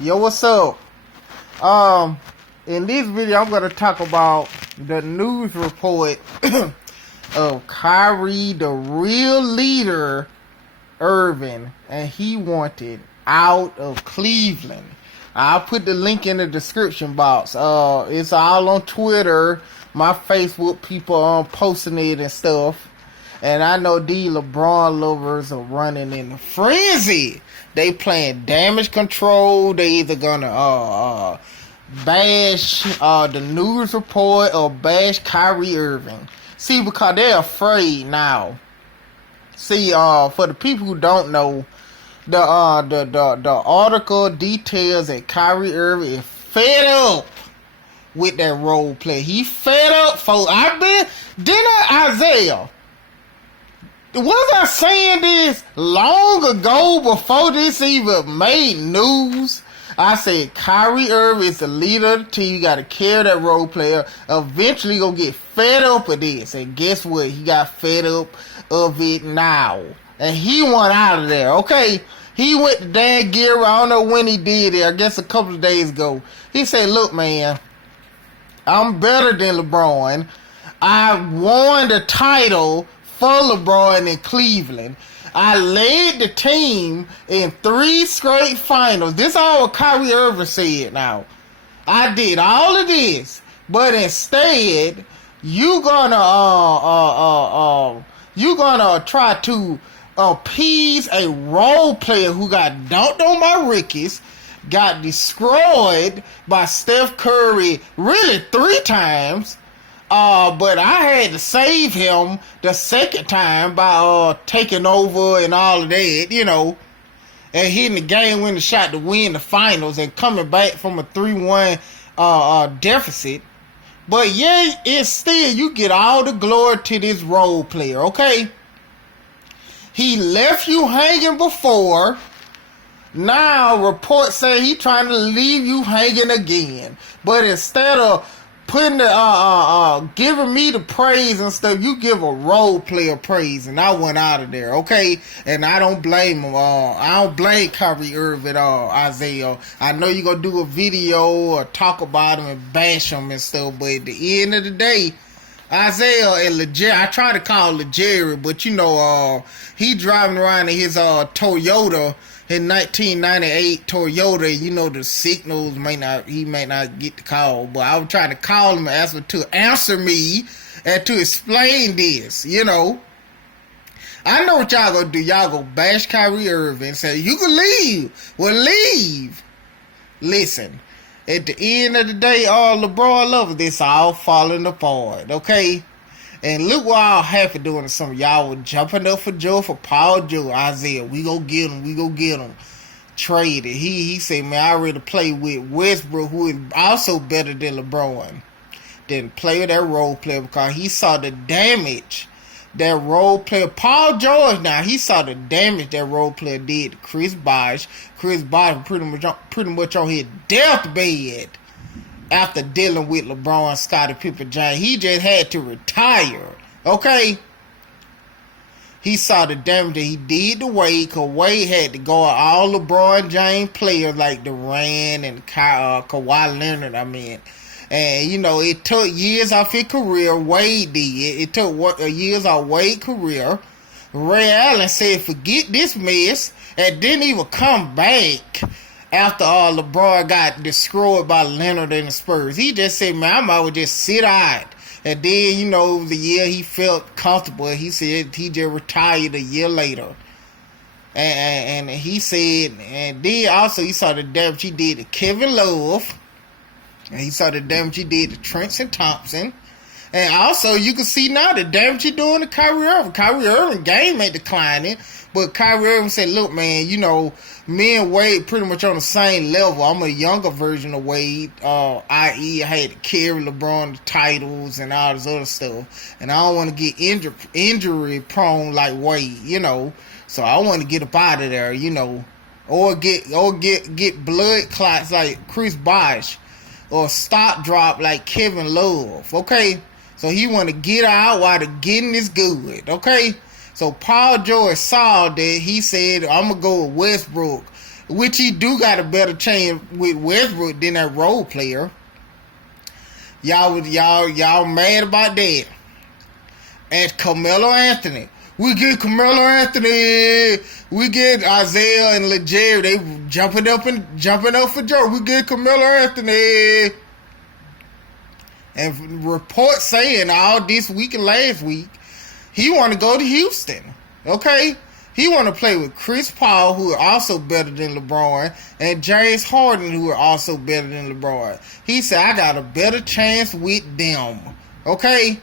Yo, what's up? In this video, I'm gonna talk about the news report of Kyrie, the real leader, Irving, and he wanted out of Cleveland. I'll put the link in the description box. It's all on Twitter, my Facebook, people posting it and stuff. And I know the LeBron lovers are running in a frenzy. They playing damage control. They either gonna bash the news report or bash Kyrie Irving. See, because they're afraid now. See, for the people who don't know, the article details that Kyrie Irving is fed up with that role play. He fed up, folks. Isaiah? Was I saying this long ago before this even made news? I said Kyrie Irving is the leader of the team. You got to carry that role player. Eventually gonna get fed up of this. And guess what? He got fed up of it now. And he went out of there, okay? He went to Dan Gary. I don't know when he did it. I guess a couple of days ago. He said, look, man, I'm better than LeBron. I won the title for LeBron in Cleveland. I led the team in 3 straight finals. This is all what Kyrie Irving said now. I did all of this, but instead, you gonna try to appease a role player who got dunked on by Rickies, got destroyed by Steph Curry really 3 times. But I had to save him the second time by taking over and all of that, you know, and hitting the game-winning shot to win the finals and coming back from a 3-1 deficit. But yeah, it's still, you get all the glory to this role player, okay? He left you hanging before. Now reports say he trying to leave you hanging again. But instead of putting the giving me the praise and stuff, you give a role player praise, and I went out of there, okay? And I don't blame him. I don't blame Kyrie Irving at all, Isaiah. I know you're gonna do a video or talk about him and bash him and stuff, but at the end of the day, Isaiah and Legere, I try to call Legere, but you know, he driving around in his Toyota. In 1998 Toyota, you know, the signals he may not get the call, but I was trying to call him and ask him to answer me and to explain this, you know. I know what y'all gonna do. Y'all gonna bash Kyrie Irving and say, you can leave. Well, leave. Listen, at the end of the day, all LeBron lovers, this all falling apart, okay? And look what all happened doing to some of y'all were jumping up for Joe for Paul Joe. Isaiah, we go get him. Traded. He said, man, I already play with Westbrook, who is also better than LeBron. Didn't play with that role player because he saw the damage that role player, Paul George now, he saw the damage that role player did to Chris Bosh. Chris Bosh pretty much on his deathbed. After dealing with LeBron, Scottie Pippen, James, he just had to retire, okay? He saw the damage that he did to Wade, because Wade had to go at all LeBron James players like Durant and Kawhi Leonard, And, you know, it took years off his career. Wade did. It took years off Wade's career. Ray Allen said, forget this mess, and didn't even come back after LeBron got destroyed by Leonard and the Spurs. He just said, man, I might as well just sit out. And then, you know, the year he felt comfortable, he said he just retired a year later. And he said, and then also he saw the damage he did to Kevin Love. And he saw the damage he did to Tristan Thompson. And also, you can see now the damage he's doing to Kyrie Irving. Kyrie Irving game ain't declining. But Kyrie Irving said, look, man, you know, me and Wade pretty much on the same level. I'm a younger version of Wade, i.e. I had to carry LeBron the titles and all this other stuff. And I don't want to get injury prone like Wade, you know. So I want to get up out of there, you know. Or get blood clots like Chris Bosh. Or stock drop like Kevin Love, okay? So he want to get out while the getting is good, okay? So Paul George saw that. He said, I'm going to go with Westbrook which he do got a better chance with Westbrook than that role player. Y'all mad about that. And Carmelo Anthony. We get Carmelo Anthony. We get Isaiah and Legere. They jumping up for Joe. We get Carmelo Anthony. And reports saying all this week and last week, he want to go to Houston. Okay? He want to play with Chris Paul, who are also better than LeBron, and James Harden, who are also better than LeBron. He said, I got a better chance with them. Okay?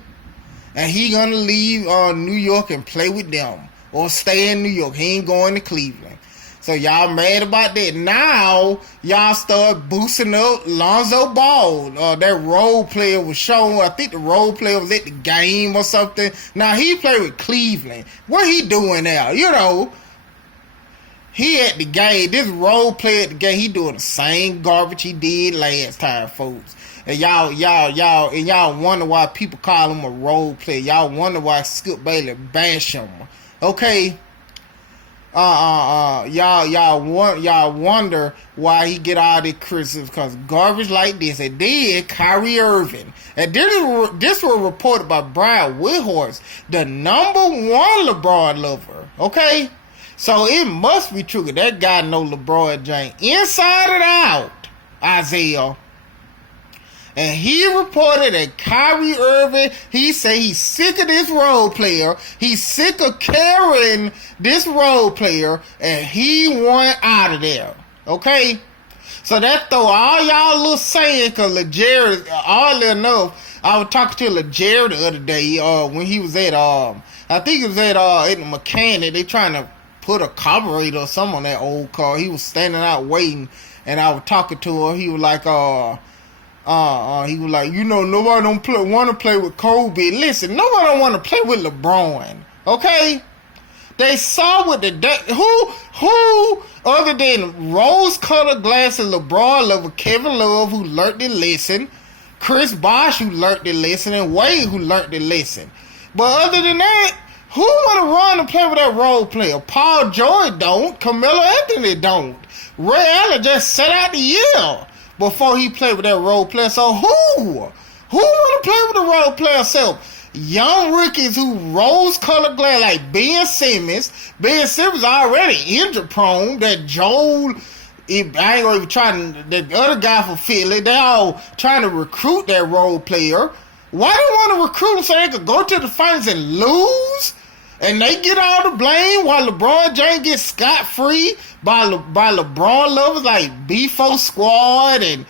And he gonna leave New York and play with them. Or stay in New York. He ain't going to Cleveland. So y'all mad about that. Now, y'all start boosting up Lonzo Ball. That role player was shown. I think the role player was at the game or something. Now, he played with Cleveland. What he doing now? You know, he at the game. This role player at the game, he doing the same garbage he did last time, folks. And y'all wonder why people call him a role player. Y'all wonder why Skip Bayless bash him. Okay? Y'all wonder why he get all this criticism because garbage like this. And then Kyrie Irving. And this was reported by Brian Windhorst, the number one LeBron lover. Okay? So it must be true. That guy know LeBron James inside and out. Isaiah. And he reported that Kyrie Irving, he said he's sick of this role player. He's sick of carrying this role player. And he want out of there. Okay? So that throw all y'all little saying, because Legere, all enough. I was talking to Legere the other day when he was at, I think it was at the mechanic. They trying to put a carburetor or something on that old car. He was standing out waiting. And I was talking to him. He was like, he was like, you know, nobody don't want to play with Kobe. Listen, nobody don't want to play with LeBron. Okay? They saw what who other than rose-colored glasses LeBron lover Kevin Love, who learned to listen, Chris Bosh, who learned to listen, and Wade, who learned to listen. But other than that, who want to run and play with that role player? Paul George don't. Carmelo Anthony don't. Ray Allen just sat out the year before he played with that role player. So who want to play with the role player self? Young rookies who rose-colored glass like Ben Simmons. Ben Simmons already injury prone. That Joel, I ain't gonna even try to, the other guy for Philly, they all trying to recruit that role player. Why do you want to recruit them so they could go to the finals and lose? And they get all the blame while LeBron James gets scot-free by LeBron lovers like B4 Squad and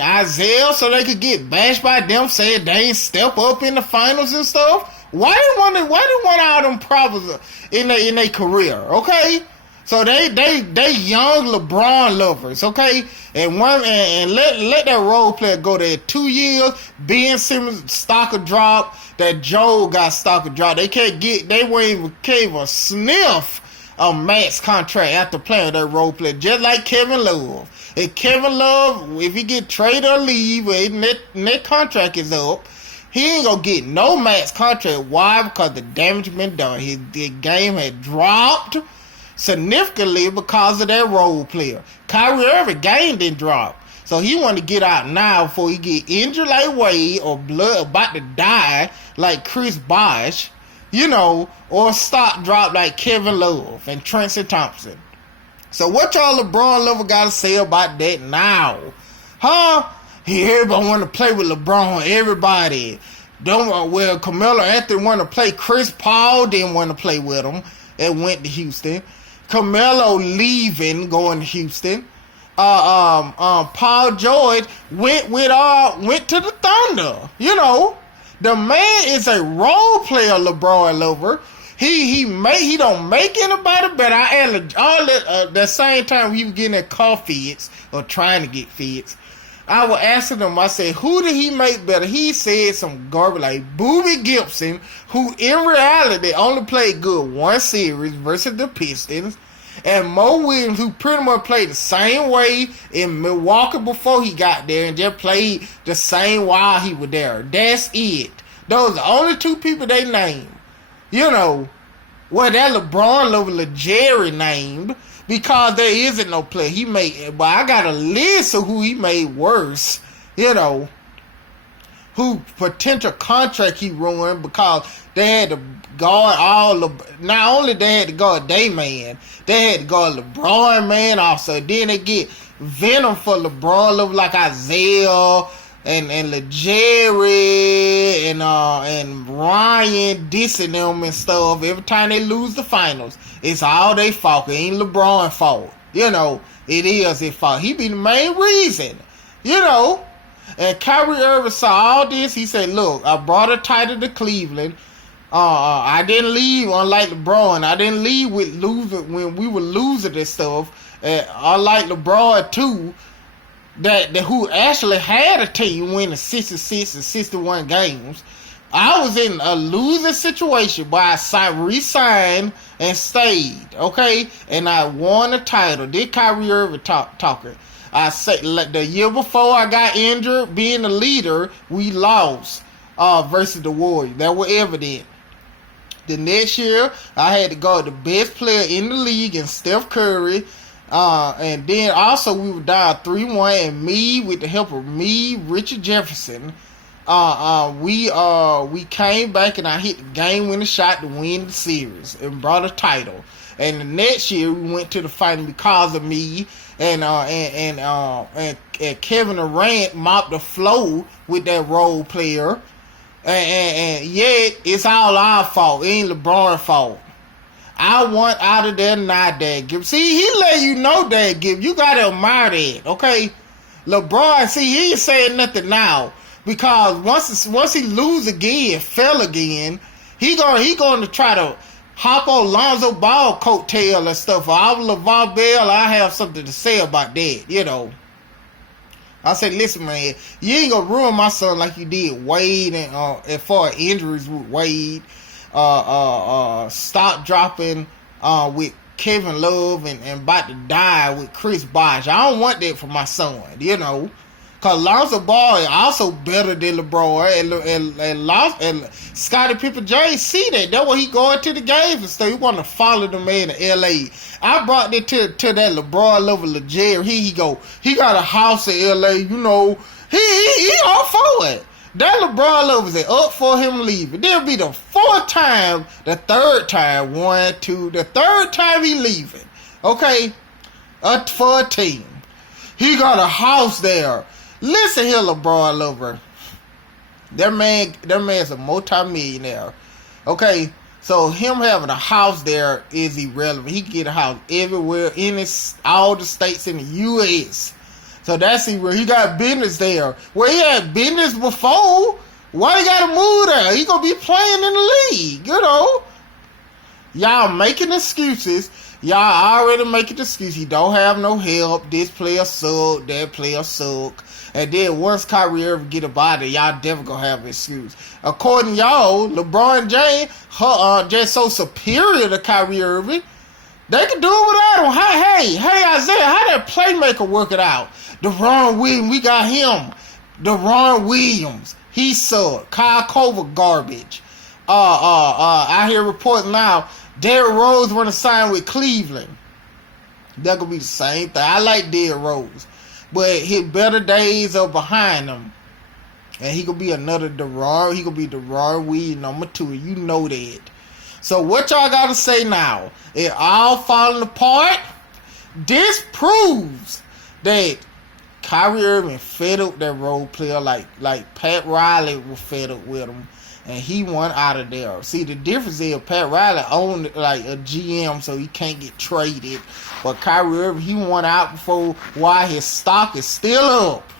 Isaiah, so they could get bashed by them saying they ain't step up in the finals and stuff. Why they want all them problems in their career? Okay, so they young LeBron lovers. Okay, and let that role player go there 2 years. Ben Simmons stock a drop. That Joe got stock a drop. They weren't even gave a sniff of max contract after playing with that role player, just like Kevin Love. If Kevin Love, if he get traded or leave, and that contract is up, he ain't gonna get no max contract. Why? Because the damage been done. His game had dropped significantly because of that role player. Kyrie Irving game didn't drop. So he want to get out now before he get injured like Wade or about to die like Chris Bosh, you know, or stock drop like Kevin Love and Tristan Thompson. So what y'all LeBron lover got to say about that now? Huh? Everybody want to play with LeBron. Everybody. Carmelo Anthony want to play. Chris Paul didn't want to play with him and went to Houston. Carmelo leaving, going to Houston. Paul George went to the Thunder. You know, the man is a role player, LeBron lover. He don't make anybody better. I added all that same time he was getting at car fits or trying to get fits. I was asking him, I said, who did he make better? He said some garbage like Boobie Gibson, who in reality only played good one series versus the Pistons. And Mo Williams, who pretty much played the same way in Milwaukee before he got there and just played the same while he was there. That's it. Those are the only two people they named. You know, well, that LeBron Legere named, because there isn't no player he made. But I got a list of who he made worse. You know, who potential contract he ruined because they had to guard all the. Not only they had to guard they man, they had to guard LeBron man also. Then they get venom for LeBron, look like Isaiah and LeJerry and Ryan dissing them and stuff. Every time they lose the finals, it's all they fault. It ain't LeBron fault. You know, it is his fault. He be the main reason. You know. And Kyrie Irving saw all this. He said, look, I brought a title to Cleveland. I didn't leave, unlike LeBron. I didn't leave with losing when we were losing this stuff. Unlike LeBron, too, that who actually had a team winning 66 and 61 games. I was in a losing situation, but I re-signed and stayed, okay? And I won the title. Did Kyrie Irving talking? I say, like the year before I got injured, being the leader, we lost versus the Warriors. That was evident. The next year, I had to go the best player in the league and Steph Curry. And then also we were down 3-1, and me, with the help of me, Richard Jefferson, we came back and I hit the game-winning shot to win the series and brought a title. And the next year we went to the final because of me. And Kevin Durant mopped the floor with that role player. And yet, it's all our fault. It ain't LeBron's fault. I want out of there not that Gibb. See, he let you know that Gibb. You got to admire that, okay? LeBron, see, he ain't saying nothing now. Because once he lose again, fell again, he going to try to hop on Lonzo Ball coattail and stuff. I was LeVar Bell. I have something to say about that, you know. I said, listen, man, you ain't gonna ruin my son like you did Wade and as far as injuries with Wade. Stop dropping with Kevin Love and about to die with Chris Bosh. I don't want that for my son, you know. Because Lonzo Ball is also better than LeBron. And Scottie Pippen James see that. That's why he going to the games and stuff. He want to follow the man in L.A. I brought that to that LeBron level of Jerry. He go. He got a house in L.A., you know. He all for it. That LeBron level is up for him leaving. There'll be the fourth time, the third time, the third time he leaving. Okay? For a team. He got a house there. Listen here, LeBron lover. That man's a multi-millionaire. Okay? So him having a house there is irrelevant. He can get a house everywhere in all the states in the U.S. So that's irrelevant. He got business there. Well, he had business before. Why he got to move there? He going to be playing in the league, you know? Y'all making excuses. Y'all already making excuses. He don't have no help. This player suck. That player suck. And then once Kyrie Irving get about it, y'all definitely gonna have an excuse. According to y'all, LeBron James, just so superior to Kyrie Irving, they can do it without him. Hey, Isaiah, how that playmaker work it out? DeRon Williams, we got him. DeRon Williams, he sucked. Kyle Korver, garbage. I hear reports now, Derrick Rose want to sign with Cleveland. That could be the same thing. I like Derrick Rose. But his better days are behind him. And he could be another DeRon. He could be DeRon Williams number 2. You know that. So what y'all got to say now? It all falling apart? This proves that Kyrie Irving fed up that role player like Pat Riley was fed up with him. And he went out of there. See, the difference is Pat Riley owned like a GM, so he can't get traded. But Kyrie Irving, he went out before while his stock is still up.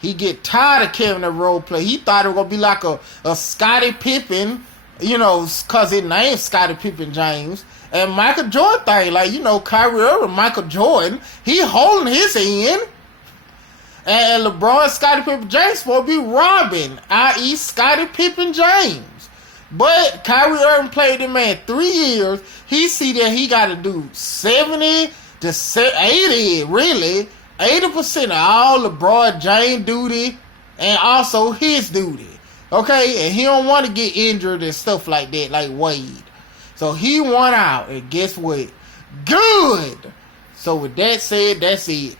He get tired of Kevin the role play. He thought it was going to be like a Scottie Pippen, you know, because his name's Scottie Pippen James. And Michael Jordan thing, like, you know, Kyrie Irving, Michael Jordan, he holding his end. And LeBron, Scottie Pippen James supposed to be robbing, i.e. Scottie Pippen James. But Kyrie Irving played him man 3 years. He see that he got to do 70 to 80, really. 80% of all LeBron James duty and also his duty. Okay? And he don't want to get injured and stuff like that, like Wade. So he won out. And guess what? Good. So with that said, that's it.